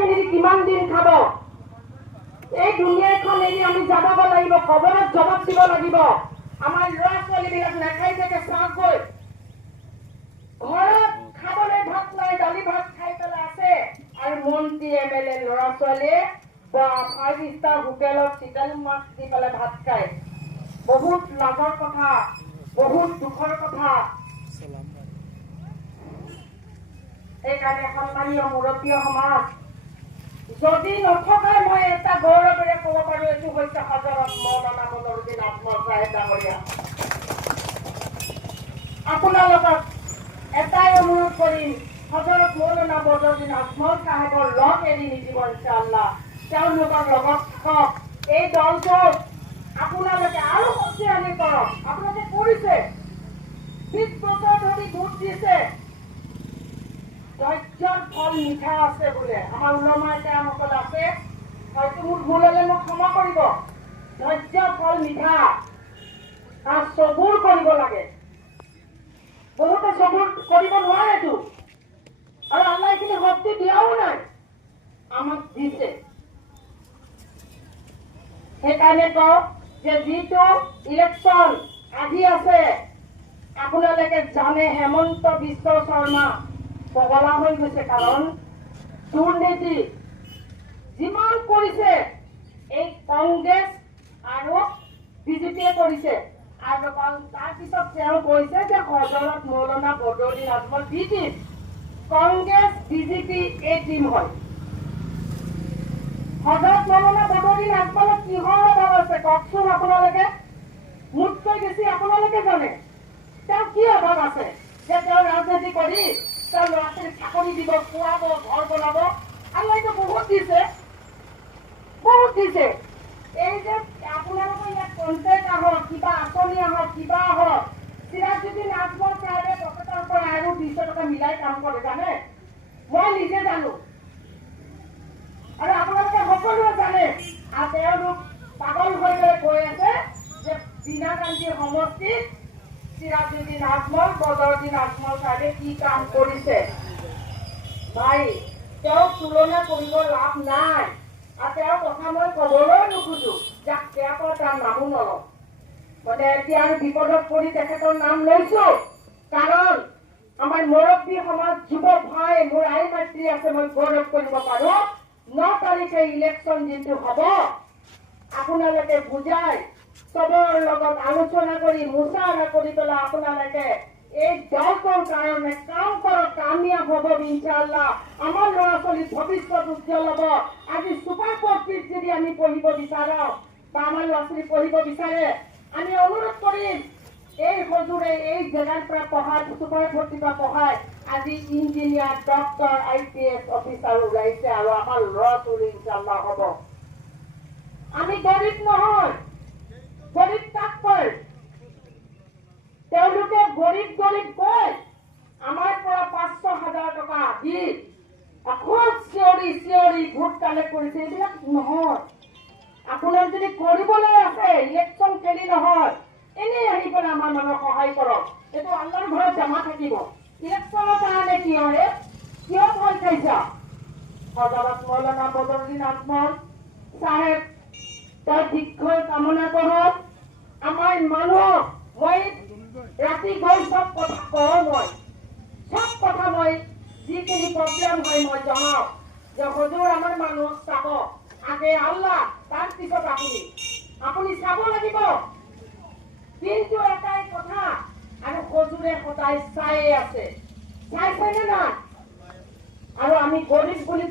পিন্ধি কিমান দিন খাব? এই দুনিয়াখন এৰি আমি যাব লাগিব, কবৰত জবাব দিব লাগিব। আমাৰ ল'ৰা ছোৱালীবিলাক নাখাই থাকে চাওকগৈ, ঘৰত খাবলৈ ভাত নাই, দালি ভাত খাই পেলাই আছে, আৰু মন্ত্ৰী MLA ল'ৰা ছোৱালীয়ে 5 ষ্টাৰ হোটেলত চিকেন মাছ দি পেলাই ভাত খায়। বহুত লাজৰ কথা, বহুত দুখৰ কথা। সেইকাৰণে সন্মানীয় মুৰব্বী সমাজ, যদি নথকাই মই এটা গৌৰৱেৰে ক'ব পাৰো, এইটো হৈছে হজৰত মৌলানা বদৰুদ্দিন আজমল চাহেব ডাঙৰীয়া। আপোনালোকক এটাই অনুৰোধ কৰিম, হজৰত মৌলানা বদৰুদ্দিন আজমল চাহেবৰ লগ এৰি নিদিব ইনশাআল্লাহ। তেওঁলোকৰ লগত থাকক। এই দলটোক আপোনালোকে আৰু শক্তিশালী কৰক। আপোনালোকে কৰিছে, 20 বছৰ ধৰি ভোট দিছে। ধৈৰ্যৰ ফল মিঠা আছে বোলে, আমাৰ উলমায়ে কেৰামসকল আছে, হয়তো মোৰ ভুল হ'লে মোক ক্ষমা কৰিব। ধৈৰ্যৰ ফল মিঠা, আৰু সবুৰ কৰিব লাগে। বহুতে সবুৰ কৰিব নোৱাৰেতো, আৰু আল্লাহ এইখিনি শক্তি দিয়াও নাই, আমাক দিছে। সেইকাৰণে কওঁ যে যিটো ইলেকশ্যন আহি আছে, আপোনালোকে জানে হেমন্ত বিশ্ব শৰ্মা পগলা হৈ গৈছে, কাৰণ দুৰ্নীতি যিমান কৰিছে এই কংগ্ৰেছ আৰু বিজেপিয়ে কৰিছে। আৰু তাৰপিছত তেওঁ কৈছে যে হজৰত মৌলানা Badruddin Ajmal B team, Congress BJP এই টিম হয়। হজৰত মৌলানা বদৰুদ্দিন আজমলত কিহৰ অভাৱ আছে কওকচোন আপোনালোকে? মোতকৈ বেছি আপোনালোকে জানে তেওঁ কি অভাৱ আছে যে তেওঁ ৰাজনীতি কৰি তেওঁ ল'ৰা ছোৱালীক চাকৰি দিব, খুৱাব, ঘৰ বনাব। আল্লাহটো বহুত দিছে, বহুত দিছে। এই যে আপোনালোকৰ ইয়াত কণ্টেক্ট আহক, কিবা আঁচনি আহক, কিবা আহক, চিৰাজুদ্দিন আজমল চাহেবে পকেটৰ পৰা আৰু 200 টকা মিলাই কাম কৰে, জানে? মই নিজে জানো, আৰু আপোনালোকে সকলোৱে জানে। আৰু তেওঁলোক পাগল হৈ গৈ আছে যে বীণা গান্ধীৰ সমষ্টিত চিৰাজুদ্দিন আজমল, বদৰুদ্দিন আজমল চাহেবে কি কাম কৰিছে। ভাই, তেওঁক তুলনা কৰিব লাভ নাই, আৰু তেওঁৰ কথা মই কবলৈ নোখোজো, যাক তেওঁৰ তাৰ নামো নলওঁ। মানে এতিয়া আমি বিপদত পৰি তেখেতৰ নাম লৈছো, কাৰণ আমাৰ মুৰব্বী সমাজ যুৱ ভাই, মোৰ আই মাতৃ আছে, মই গৌৰৱ কৰিব পাৰো। 9 তাৰিখে ইলেকশ্যন যিটো হ'ব, আপোনালোকে বুজাই চবৰ লগত আলোচনা কৰি মুচাৰা কৰি পেলাই আপোনালোকে এই দলটোৰ কাৰণে কাম কৰক, কামিয়াব হ'ব ইনশাআল্লাহ। আমাৰ ল'ৰা ছোৱালীৰ ভৱিষ্যত উজ্জ্বল হ'ব। আজি ছুপাৰ কোৰ্টত যদি আমি পঢ়িব বিচাৰো বা আমাৰ ল'ৰা ছোৱালী পঢ়িব বিচাৰে, আমি অনুৰোধ কৰিম এই হজুৰে এই জেগাৰ পৰা পঢ়াই, ছুপাৰ কোৰ্টৰ পৰা পঢ়াই আজি ইঞ্জিনিয়াৰ, ডক্টৰ, IPS অফিচাৰ ওলাইছে, আৰু আমাৰ ল'ৰা ছোৱালী ইনশাআল্লাহ হ'ব। আমি গৰীব নহয়, গৰীব কাক কয়? তেওঁলোকে গৰীব গৰীব কয়, আমাৰ পৰা 500,000 টকা দি খুব চিঞৰি চিঞৰি ভোট কালেক্ট কৰিছে। এইবিলাক নহয়। আপোনাৰ যদি কৰিবলৈ আছে, ইলেকশ্যন খেলি নহয়, এনেই আহি পেলাই আমাৰ মানুহক সহায় কৰক। এইটো আল্লাহৰ ঘৰত জমা থাকিব। ইলেকশ্যনৰ কাৰণে কিয় ভয় খাইছা? হজৰত মৌলানা বদৰুদ্দিন আজমল চাহেব তেওঁ দীৰ্ঘই কামনা কৰক। আমাৰ মানুহক মই ৰাতি গৈ চব কথা কওঁ, মই চব কথা মই যিখিনি প্ৰব্লেম হয় মই জনাওঁ যে হজুৰ আমাৰ মানুহক চাব, আগে আল্লাহ, তাৰ পিছত আপুনি চাব লাগিব। কিন্তু এটাই কথা, আৰু হজুৰে সদায় চায়ে আছে, চাইছে নে নাই? আৰু আমি গৰীব বুলি